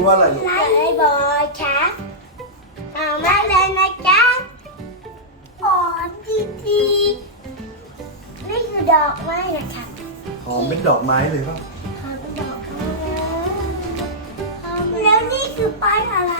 ดว่าอะไรลูก ไล่บอยครับเอามาเลยนะจ๊ะอ๋อดีๆนี่คือดอกไม้นะครับ หอมเป็นดอกไม้เลยป่ะ หอมเป็นดอกไม้แล้วนี่คือป้ายอะไร